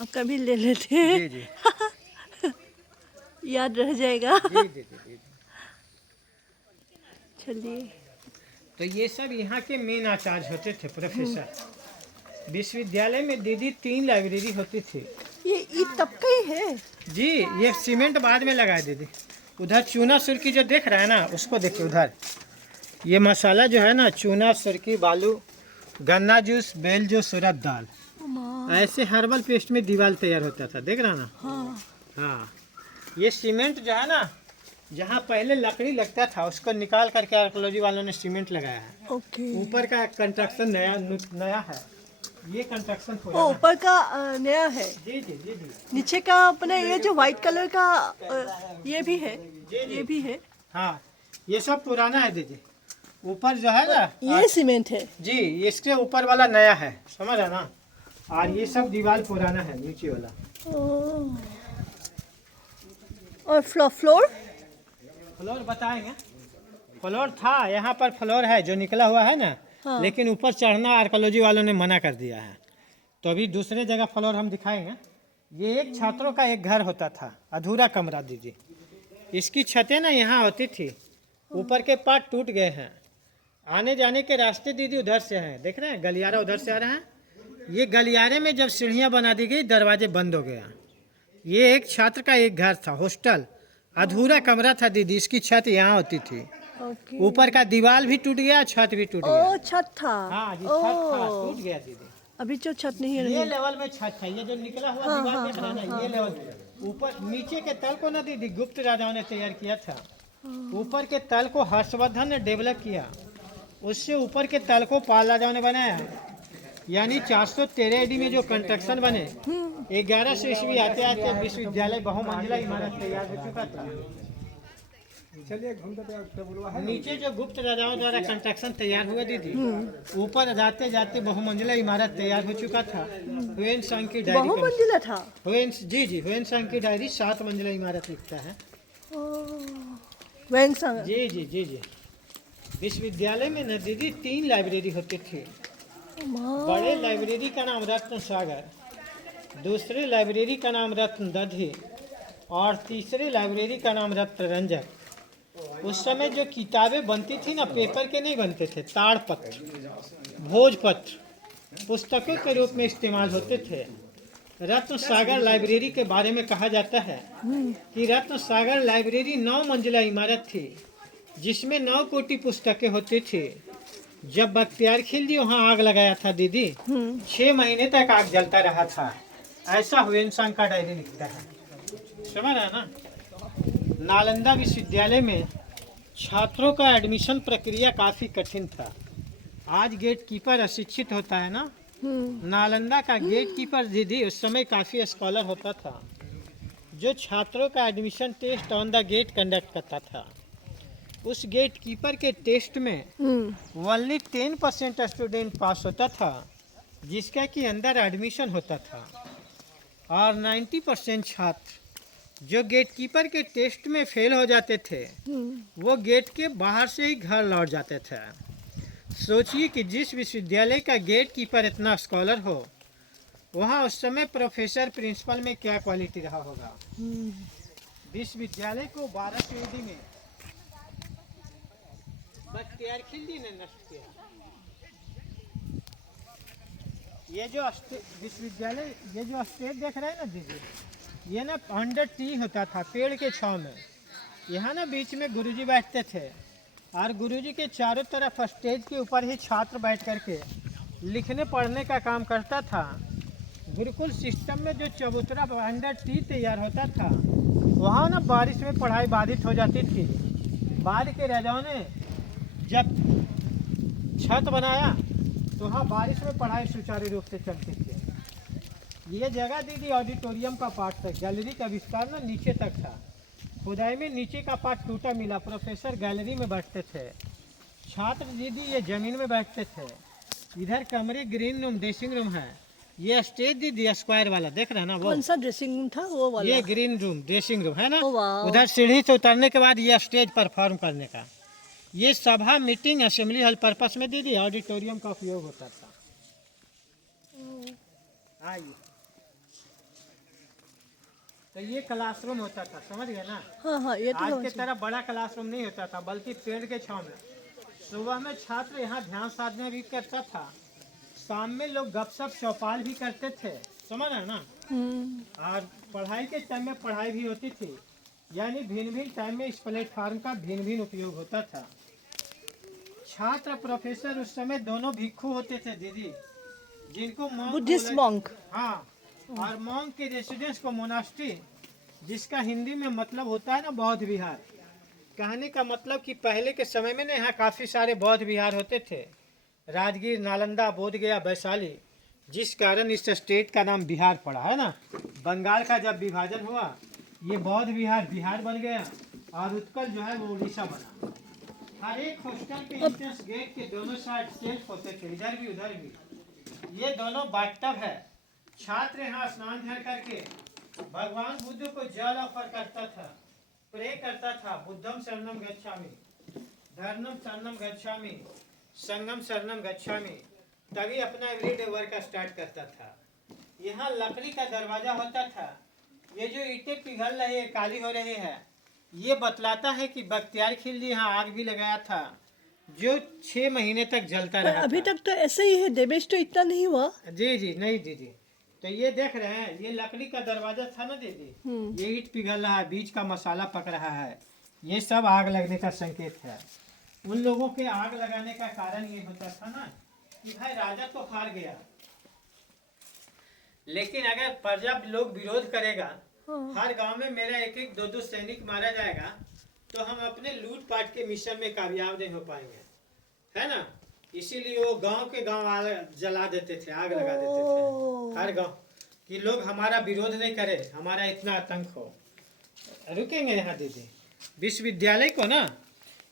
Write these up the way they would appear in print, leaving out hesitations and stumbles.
आपका भी ले लेते हैं। जी जी याद रह जाएगा। जी जी जी जी। चलिए। तो ये सब यहाँ के मेन आचार्य होते थे, प्रोफेसर। विश्वविद्यालय में दीदी 3 लाइब्रेरी होती थी। ये तब का ही है। जी, ये सीमेंट बाद में लगाए दीदी। उधर चूना सुर्खी जो देख रहा है ना, उसको देखिए उधर। ये मसाला जो है ना, चूना सुर्खी बालू गन्ना जूस बेल जूस उड़द दाल, ऐसे हर्बल पेस्ट में दीवार तैयार होता था, देख रहा ना। हाँ। हाँ, ये सीमेंट जो है ना, जहाँ पहले लकड़ी लगता था उसको निकाल करके आर्कोलॉजी वालों ने सीमेंट लगाया है। ओके। ऊपर का कंस्ट्रक्शन नया है, ये कंस्ट्रक्शन ओ, पुराना ऊपर का नया है। जी जी जी जी नीचे का अपने ये जो व्हाइट कलर का ये भी है। जी जी। ये भी है। हाँ, ये सब पुराना है दीदी। ऊपर जो है ना, ये सीमेंट है। जी, इसके ऊपर वाला नया है, समझ है ना। और ये सब दीवार पुराना है, नीचे वाला। और फ्लोर फ्लोर बताएंगे। फ्लोर था, यहाँ पर फ्लोर है जो निकला हुआ है ना। हाँ। लेकिन ऊपर चढ़ना आर्कोलॉजी वालों ने मना कर दिया है, तो अभी दूसरे जगह फ्लोर हम दिखाएंगे। ये एक छात्रों का एक घर होता था, अधूरा कमरा दीदी। इसकी छतें ना यहाँ होती थी, ऊपर के पार्ट टूट गए हैं। आने जाने के रास्ते दीदी उधर से हैं, देख रहे हैं, गलियारा उधर से आ रहा है। ये गलियारे में जब सीढ़ियाँ बना दी गई, दरवाजे बंद हो गया। ये एक छात्र का एक घर था, हॉस्टल, अधूरा कमरा था दीदी। इसकी छत यहाँ होती थी। ओके। ऊपर का दीवार भी टूट गया, छत भी टूट ओ, गया। छत था। हाँ जी, छत था, टूट गया दीदी। अभी जो छत नहीं है। ये लेवल में छत था, ये जो निकला हुआ हाँ, दीवार हाँ, देख रहे हैं ना, हाँ, ये लेवल। ऊपर नीचे के तल को ना दीदी गुप्त राजाओं ने तैयार किया था। ऊपर के तल को हर्षवर्धन ने डेवलप किया, उससे ऊपर के तल को पाल राजाओं ने बनाया। यानी 413 AD में जो कंस्ट्रक्शन बने, 1100 ईस्वी आते आते विश्वविद्यालय बहुमंजिला इमारत तैयार हो चुका था। चलिए नीचे जो गुप्त राजाओं द्वारा कंस्ट्रक्शन तैयार हुआ दीदी, ऊपर जाते जाते बहुमंजिला इमारत तैयार हो चुका था। हुएन सांग की डायरी बहुमंजिला था। जी जी, हुएन सांग की डायरी 7 मंजिला इमारत लिखता है। वेंगसंग। जी जी जी जी। विश्वविद्यालय में न दीदी 3 लाइब्रेरी होती थी। बड़े लाइब्रेरी का नाम रत्न सागर, दूसरे लाइब्रेरी का नाम रत्न दधी, और तीसरे लाइब्रेरी का नाम रत्न रंजक। उस समय जो किताबें बनती थी ना, पेपर के नहीं बनते थे, ताड़पत्र भोजपत्र पुस्तकों के रूप में इस्तेमाल होते थे। रत्न सागर लाइब्रेरी के बारे में कहा जाता है कि रत्न सागर लाइब्रेरी 9 मंजिला इमारत थी, जिसमें 9 कोटि पुस्तकें होती थी। जब बख्तियार खिलजी वहाँ आग लगाया था दीदी, 6 महीने तक आग जलता रहा था। ऐसा हुएन सांग का डायरी लिखता है, समझ रहे हैं ना। नालंदा विश्वविद्यालय में छात्रों का एडमिशन प्रक्रिया काफ़ी कठिन था। आज गेट कीपर अशिक्षित होता है ना, नालंदा का गेट कीपर दीदी उस समय काफ़ी स्कॉलर होता था, जो छात्रों का admission test on the gate conduct करता था। उस गेट कीपर के टेस्ट में ओनली 10% स्टूडेंट पास होता था, जिसका कि अंदर एडमिशन होता था, और 90% छात्र जो गेट कीपर के टेस्ट में फेल हो जाते थे, वो गेट के बाहर से ही घर लौट जाते थे। सोचिए कि जिस विश्वविद्यालय का गेट कीपर इतना स्कॉलर हो, वहाँ उस समय प्रोफेसर प्रिंसिपल में क्या क्वालिटी रहा होगा। विश्वविद्यालय को 1200 AD में बख्तियार खिलजी ने नष्ट किया। ये जो विश्वविद्यालय, ये जो स्टेज देख रहे हैं ना दीदी, ये ना अंडर ट्री होता था, पेड़ के छांव में। यहाँ ना बीच में गुरुजी बैठते थे, और गुरुजी के चारों तरफ स्टेज के ऊपर ही छात्र बैठ करके लिखने पढ़ने का काम करता था। गुरुकुल सिस्टम में जो चबूतरा अंडर ट्री तैयार होता था, वहाँ ना बारिश में पढ़ाई बाधित हो जाती थी। बाद के राजाओं ने जब छत बनाया, तो वहाँ बारिश में पढ़ाई सुचारू रूप से चलती थी। ये जगह दीदी ऑडिटोरियम का पार्ट तक, गैलरी का विस्तार ना नीचे तक था। खुदाई में नीचे का पार्ट टूटा मिला। प्रोफेसर गैलरी में बैठते थे, छात्र दीदी ये जमीन में बैठते थे। इधर कमरे ग्रीन रूम ड्रेसिंग रूम है। ये स्टेज दीदी स्क्वायर वाला देख रहे हैं ना, वो कौन सा ड्रेसिंग रूम था वो वाला? ये ग्रीन रूम ड्रेसिंग रूम है ना। ओ वाह। उधर सीढ़ी से उतरने के बाद ये स्टेज परफॉर्म करने का, ये सभा मीटिंग असेंबली हॉल पर्पस में दीदी ऑडिटोरियम का उपयोग होता था। आइए तो ये क्लासरूम होता था, समझ गए ना। हाँ हाँ, ये तो आज समझ के गई। तरह बड़ा क्लासरूम नहीं होता था, बल्कि पेड़ के छांव में। सुबह में छात्र यहाँ ध्यान साधना भी करता था, शाम में लोग गपशप चौपाल भी करते थे, समझ रहे ना। और पढ़ाई के टाइम में पढ़ाई भी होती थी, यानी भिन्न भिन्न टाइम में इस प्लेटफार्म का भिन्न भिन्न उपयोग होता था। छात्र प्रोफेसर उस समय दोनों भिक्षु होते थे दीदी, जिनको मॉन्क बुद्धिस्ट बोला। मॉन्क। हाँ, और मॉन्क के रेसिडेंस को मोनास्ट्री, जिसका हिंदी में मतलब होता है ना बौद्ध विहार। कहने का मतलब कि पहले के समय में ना यहाँ काफ़ी सारे बौद्ध विहार होते थे, राजगीर, नालंदा, बोध गया, वैशाली, जिस कारण इस स्टेट का नाम बिहार पड़ा है ना। बंगाल का जब विभाजन हुआ, ये बौद्ध विहार बिहार बन गया, और उत्कल जो है वो उड़ीसा बना। हर एक हॉस्टल के एंट्रेंस गेट के दोनों साइड सेल्फ होते थे, इधर भी उधर भी। ये दोनों बाथटब है। छात्र यहाँ स्नान ध्यान करके भगवान बुद्ध को जल ऑफर करता था, प्रे करता था, बुद्धम शरणम गच्छामि, धर्मम शरणम गच्छामि, संगम शरणम गच्छामि, तभी अपना एवरीडे वर्क स्टार्ट करता था। यहाँ लकड़ी का दरवाजा होता था। ये जो ईंटें पिघल रही है, काली हो रही है, ये बतलाता है कि बख्तियार खिलजी यहाँ आग भी लगाया था, जो 6 महीने तक जलता पर रहा अभी था। तक तो ऐसे ही है, डैमेज तो इतना नहीं हुआ। जी जी, नहीं दीदी। तो ये देख रहे हैं, ये लकड़ी का दरवाजा था ना दीदी, ये ईंट पिघल रहा है, बीच का मसाला पक रहा है, ये सब आग लगने का संकेत है। उन लोगों के आग लगाने का कारण ये होता था ना कि भाई राजा तो हार गया, लेकिन अगर प्रजा लोग विरोध करेगा, हर गांव में मेरा एक एक दो दो सैनिक मारा जाएगा, तो हम अपने लूटपाट के मिशन में कामयाब नहीं हो पाएंगे, है ना। इसीलिए वो गांव के गांव आग जला देते थे, आग लगा देते थे हर गांव, कि लोग हमारा विरोध नहीं करे, हमारा इतना आतंक हो। रुकेंगे यहाँ दीदी। विश्वविद्यालय को ना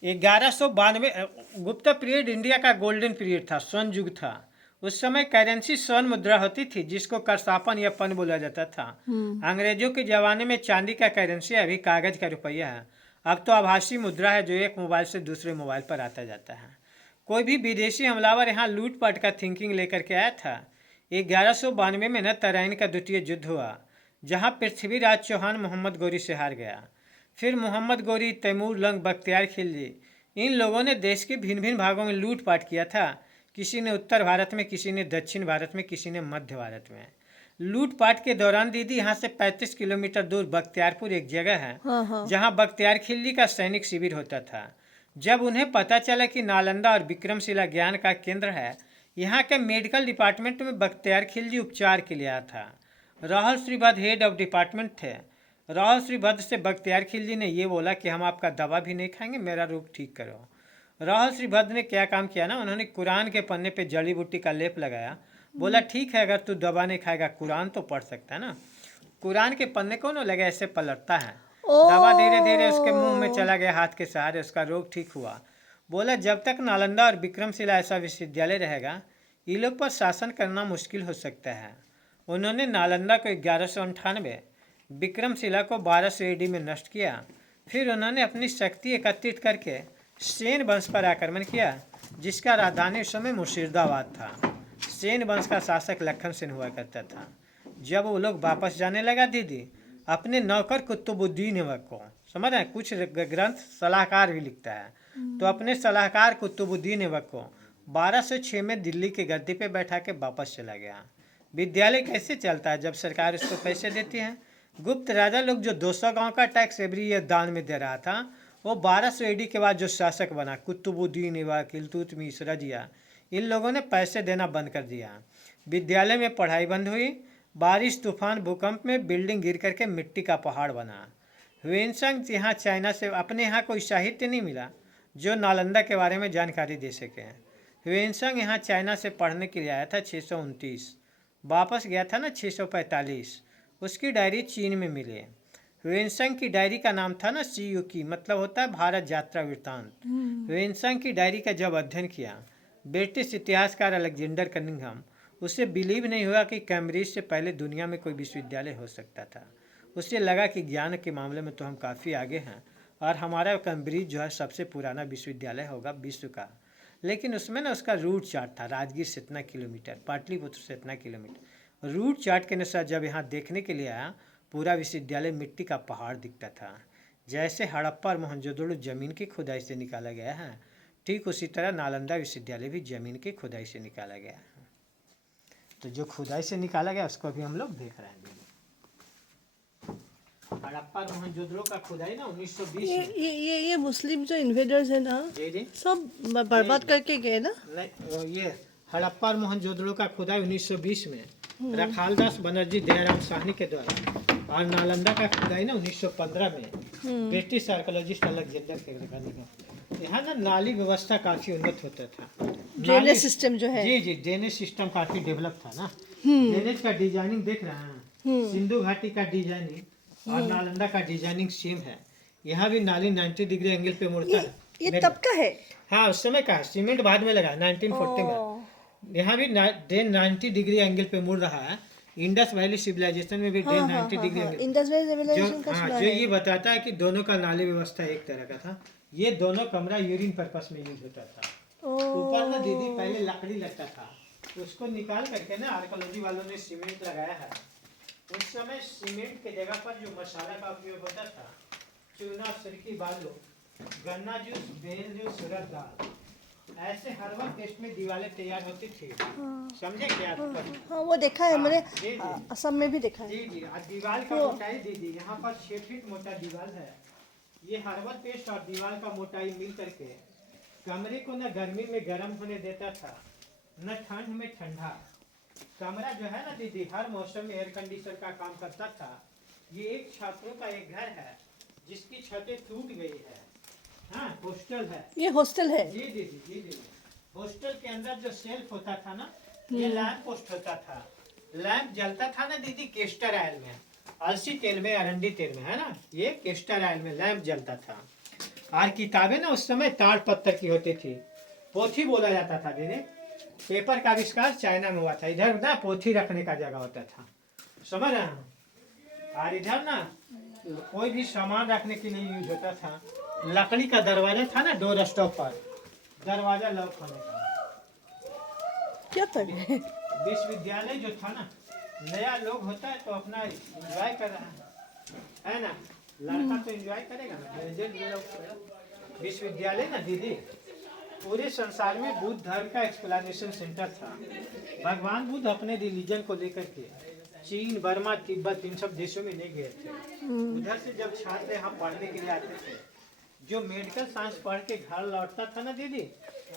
1192, गुप्ता पीरियड इंडिया का गोल्डन पीरियड था, स्वर्ण युग था। उस समय करेंसी स्वर्ण मुद्रा होती थी, जिसको करसापन या पन बोला जाता था। अंग्रेजों के जमाने में चांदी का करेंसी, अभी कागज का रुपया है। अब तो आभासी मुद्रा है, जो एक मोबाइल से दूसरे मोबाइल पर आता जाता है। कोई भी विदेशी हमलावर यहाँ लूटपाट का थिंकिंग लेकर के आया था। 1192 में न तराइन का द्वितीय युद्ध हुआ, जहाँ पृथ्वीराज चौहान मोहम्मद गौरी से हार गया। फिर मोहम्मद गौरी, तैमूर लंग, बख्तियार खिलजी, इन लोगों ने देश के भिन्न भिन्न भागों में लूटपाट किया था। किसी ने उत्तर भारत में, किसी ने दक्षिण भारत में, किसी ने मध्य भारत में। लूटपाट के दौरान दीदी यहाँ से 35 किलोमीटर दूर बख्तियारपुर एक जगह है, जहाँ बख्तियार खिलजी का सैनिक शिविर होता था। जब उन्हें पता चला कि नालंदा और विक्रमशिला ज्ञान का केंद्र है, यहाँ के मेडिकल डिपार्टमेंट में बख्तियार खिलजी उपचार के लिए आया था। Rahul Shribhadra head of department थे। राहुल श्रीभद्र से बख्तियार खिलजी ने ये बोला कि हम आपका दवा भी नहीं खाएंगे, मेरा रोग ठीक करो। राहुल श्रीभद्र ने क्या काम किया ना, उन्होंने कुरान के पन्ने पे जड़ी बूटी का लेप लगाया। बोला ठीक है, अगर तू दवा नहीं खाएगा, कुरान तो पढ़ सकता है ना। कुरान के पन्ने को ना लगा ऐसे पलटता है, दवा धीरे धीरे उसके मुंह में चला गया, हाथ के सहारे उसका रोग ठीक हुआ। बोला जब तक नालंदा और विक्रमशिला ऐसा विश्वविद्यालय रहेगा, ये लोग पर शासन करना मुश्किल हो सकता है। उन्होंने नालंदा को 1198, विक्रमशिला को 1200 AD में नष्ट किया। फिर उन्होंने अपनी शक्ति एकत्रित करके सेन वंश पर आक्रमण किया, जिसका राजधानी उस समय मुर्शिदाबाद था। सेन वंश का शासक लखन सेन हुआ करता था। जब वो लोग वापस जाने लगा दीदी, अपने नौकर कुतुबुद्दीन ऐबक को, समझ रहे हैं, कुछ ग्रंथ सलाहकार भी लिखता है, तो अपने सलाहकार कुतुबुद्दीन ऐबक को 1206 में दिल्ली की गद्दी पे बैठा के वापस चला गया। विद्यालय कैसे चलता है जब सरकार उसको पैसे देती है। गुप्त राजा लोग जो 200 गांव का टैक्स एवरी ईयर दान में दे रहा था, वो 1200 AD के बाद जो शासक बना कुतुबुद्दीन ऐबक, इल्तुतमिश, रजिया, इन लोगों ने पैसे देना बंद कर दिया। विद्यालय में पढ़ाई बंद हुई। बारिश, तूफान, भूकंप में बिल्डिंग गिर करके मिट्टी का पहाड़ बना। ह्वेनसांग यहाँ चाइना से, अपने यहाँ कोई साहित्य नहीं मिला जो नालंदा के बारे में जानकारी दे सके। ह्वेनसांग यहाँ चाइना से पढ़ने के लिए आया था 629, वापस गया था ना 645। उसकी डायरी चीन में मिली। ह्वेनसांग की डायरी का नाम था ना सीयूकी, मतलब होता है भारत यात्रा वृत्तांत। ह्वेनसांग की डायरी का जब अध्ययन किया ब्रिटिश इतिहासकार अलेक्जेंडर कनिंघम, उसे बिलीव नहीं हुआ कि कैम्ब्रिज से पहले दुनिया में कोई विश्वविद्यालय हो सकता था। उसे लगा कि ज्ञान के मामले में तो हम काफ़ी आगे हैं, और हमारा कैम्ब्रिज जो है सबसे पुराना विश्वविद्यालय होगा विश्व का। लेकिन उसमें ना उसका रूट चार्ट था, राजगीर से इतना किलोमीटर, पाटलिपुत्र से इतना किलोमीटर। रूट चार्ट के अनुसार जब यहाँ देखने के लिए आया, पूरा विश्वविद्यालय मिट्टी का पहाड़ दिखता था। जैसे हड़प्पा और मोहनजोदड़ो जमीन की खुदाई से निकाला गया है, ठीक उसी तरह नालंदा विश्वविद्यालय भी जमीन की खुदाई से निकाला गया है। तो जो खुदाई से निकाला गया उसको भी हम लोग देख रहे हैं। हड़प्पा और मोहनजोदड़ो का खुदाई ना 1920 में। ये मुस्लिम जो इन्वेडर्स है ना, जी जी, सब बर्बाद करके गए ना। नहीं, ये हड़प्पा और मोहनजोदड़ो का खुदाई 1920 में रखालदास बनर्जी दयाराम साहनी के द्वारा, और नालंदा का खुदाई ना 1915 में ब्रिटिश आर्कोलॉजिस्ट अलेक्जेंडर केरकानी का। यहाँ ना नाली व्यवस्था काफी उन्नत होता था। ड्रेनेज सिस्टम जो है, जी जी, ड्रेनेज सिस्टम काफी डेवलप था ना। ड्रेनेज का डिजाइनिंग देख रहे हैं, सिंधु घाटी का डिजाइनिंग और नालंदा का डिजाइनिंग सेम है। यहाँ भी नाली 90 डिग्री एंगल पे मुड़ता है। ये तब का है? हाँ, उस समय का है। सीमेंट बाद में लगा 1940 में। यहाँ भी ड्रेन 90 डिग्री एंगल पे मुड़ रहा है। इंडस वैली सिविलाइजेशन में भी drain 90 degree angle. Indus valley civilization का सुना जो है। ये बताता है कि दोनों का नाली व्यवस्था एक तरह का था। ये दोनों कमरा यूरिन पर्पस में यूज होता था। ऊपर ना दीदी पहले लकड़ी लगता था, उसको निकाल करके ना आर्कोलॉजी वालों ने सीमेंट लगाया है। उस समय सीमेंट के जगह पर जो मसाला का उपयोग होता था, चूना, सिरकी, बालू, गन्ना जूस, बेल जूस, उड़द दाल, ऐसे हर वक्त पेस्ट में दीवारें तैयार होती थी। समझे क्या? हाँ, वो देखा है मैंने, जी जी असम में भी देखा है। जी जी। और दीवार का मोटाई दीदी यहाँ पर 6 फीट मोटा दीवार है। ये हर्बल पेस्ट और दीवार का मोटाई मिल करके कमरे को न गर्मी में गर्म होने देता था, न ठंड में ठंडा। कमरा जो है ना दीदी, हर मौसम में एयर कंडीशनर का काम करता था। ये एक छात्रों का एक घर है जिसकी छतें टूट गई है। हाँ, हॉस्टल है। ये हॉस्टल है? जी दीदी, जी दीदी। हॉस्टल के अंदर जो सेल्फ होता था ना, ये लैंप पोस्ट होता था। लैंप जलता था ना दीदी केस्टर ऑयल में, अलसी तेल में, अरंडी तेल में, है ना। ये केस्टर ऑयल में लैंप जलता था। और किताबें ना उस समय ताड़ पत्थर की होती थी। पोथी बोला जाता था दीदी। पेपर का आविष्कार चाइना में हुआ था। इधर ना पोथी रखने का जगह होता था, समझ रहे हैं। और इधर ना कोई भी सामान रखने के लिए यूज होता था। लकड़ी का दरवाजा था ना, डोर स्टॉप पर दरवाजा लॉक होने का। क्या था? विश्वविद्यालय जो था ना, नया लोग होता है तो अपना एंजॉय कर रहा है ना। लड़का तो एंजॉय करेगा ना। विश्वविद्यालय ना दीदी पूरे संसार में बुद्ध धर्म का एक्सप्लेनेशन सेंटर था। भगवान बुद्ध अपने रिलीजन को लेकर के चीन, बर्मा, तिब्बत, इन सब देशों में नहीं गए थे। उधर से जब छात्र यहाँ पढ़ने के लिए आते थे, जो मेडिकल साइंस पढ़ के घर लौटता था ना दीदी,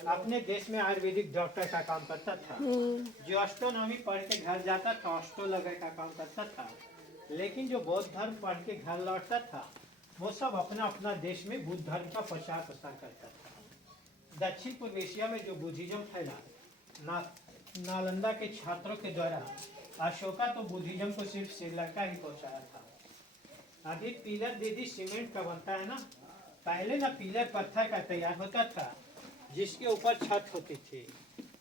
अपने देश में आयुर्वेदिक डॉक्टर का काम करता था। जो एस्ट्रोनॉमी पढ़ के घर जाता था, एस्ट्रोलॉजर का काम करता था। लेकिन जो बौद्ध धर्म पढ़ के घर लौटता था, वो सब अपना अपना देश में बुद्ध धर्म का प्रचार प्रसार करता था। दक्षिण पूर्व एशिया में जो बुद्धिज्म फैला, नालंदा के छात्रों के द्वारा अशोका तो बुद्धिज्म को सिर्फ श्रीलंका ही पहुंचाया था। अभी पिलर दीदी सीमेंट का बनता है ना, पहले ना पिलर पत्थर का तैयार होता था जिसके ऊपर छत होती थी।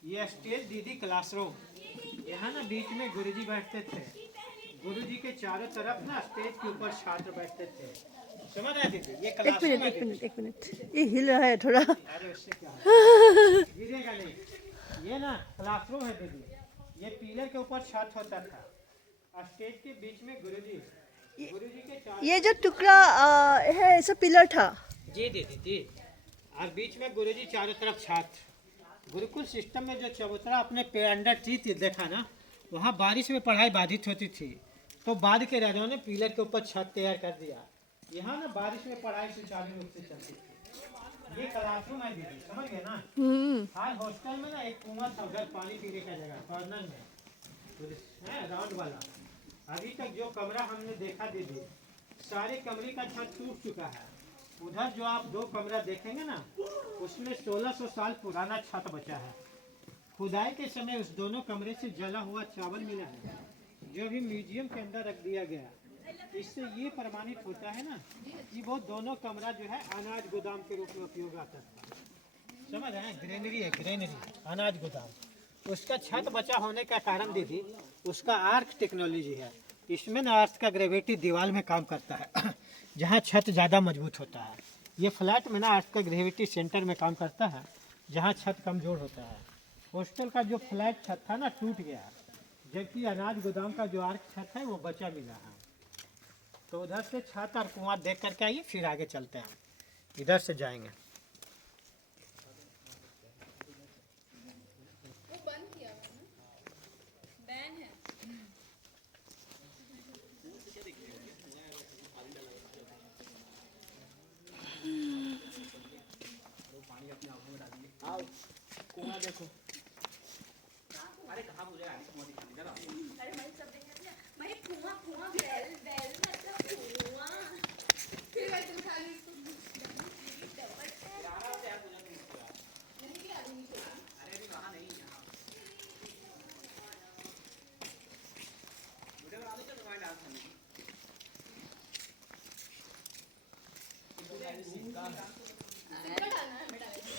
ये स्टेज दीदी क्लासरूम, यहाँ ना बीच में गुरुजी बैठते थे। गुरुजी के चारों तरफ ना स्टेज के ऊपर छात्र बैठते थे। समझ रहे दीदी? ये क्लासरूम है। एक मिनट, ये हिल रहा है थोड़ा। अरे उससे क्या है? गिरेगा नहीं। ये ना क्लासरूम है दीदी। ये पिलर के ऊपर छत होता था। स्टेज के बीच में गुरुजी के ये जो टुकड़ा है ऐसा पिलर था। जी दीदी जी। और बीच में गुरुजी, चारों तरफ छात्र। गुरुकुल सिस्टम में जो चबूतरा अपने पे अंडर ट्री देखा ना, वहाँ बारिश में पढ़ाई बाधित होती थी, तो बाद के राजाओं ने पिलर के ऊपर छत तैयार कर दिया। यहाँ ना बारिश में पढ़ाई सुचारू रूप से चलती थी। ये क्लासरूम है दीदी, समझ गए ना। हर हॉस्टल में ना एक कुआं था, उधर पानी पीने का जगह कॉर्नर में, राउंड वाला। अभी तक जो कमरा हमने देखा दीदी, सारे कमरे का छत टूट चुका है। उधर जो आप 2 कमरा देखेंगे ना, उसमें 1600 साल पुराना छत बचा है। खुदाई के समय उस दोनों कमरे से जला हुआ चावल मिला है, जो अभी म्यूजियम के अंदर रख दिया गया। इससे ये प्रमाणित होता है ना कि वो दोनों कमरा जो है अनाज गोदाम के रूप में उपयोग आता था। समझ रहे हैं? ग्रेनरी है, ग्रेनरी, अनाज गोदाम। उसका छत बचा होने का कारण दीदी उसका आर्क टेक्नोलॉजी है। इसमें ना अर्थ का ग्रेविटी दीवार में काम करता है जहाँ छत ज़्यादा मजबूत होता है। ये फ्लैट में ना अर्थ का ग्रेविटी सेंटर में काम करता है जहाँ छत कमज़ोर होता है। हॉस्टल का जो फ्लैट छत था ना टूट गया, जबकि अनाज गोदाम का जो आर्क छत है वो बचा मिला है। तो उधर से छत और कुआं देख करके आइए, फिर आगे चलते हैं, इधर से जाएंगे। वो बंद किया हुआ है ना, बैन है। आओ कुआं देखो। अरे मैं सब देखना था, मैं कुआं कुआं बेल बेल मतलब कुआं। फिर मैं तुम खाली इसको नहीं क्या आदमी को। अरे अभी वहाँ नहीं, यहाँ वीडियो बना दो तो तुम्हारे डांस करने की। सिक्का डालना है, मैं डालेंगे।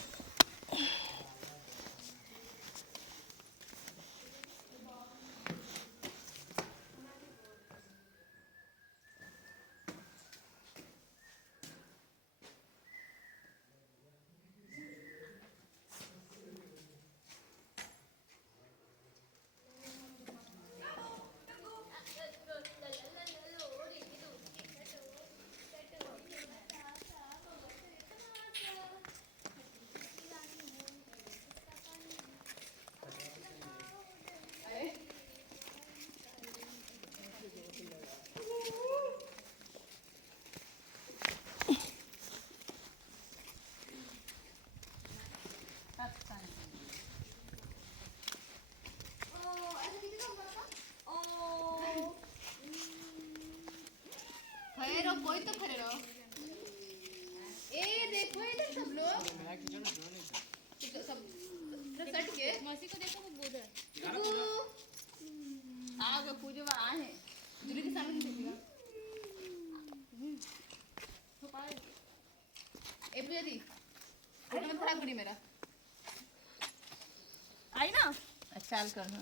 खड़े रहो, कोई तो खड़े रहो। ए देखो इधर सब लोग, तो सब सट के मौसी को देखो, वो बोल रहा है आ गए पूजे में आए हैं, दूल्हे के सामने देखिएगा। तो पाए ए पूजा दी, फोटो में खराब करी मेरा आई ना, अच्छा कर दो।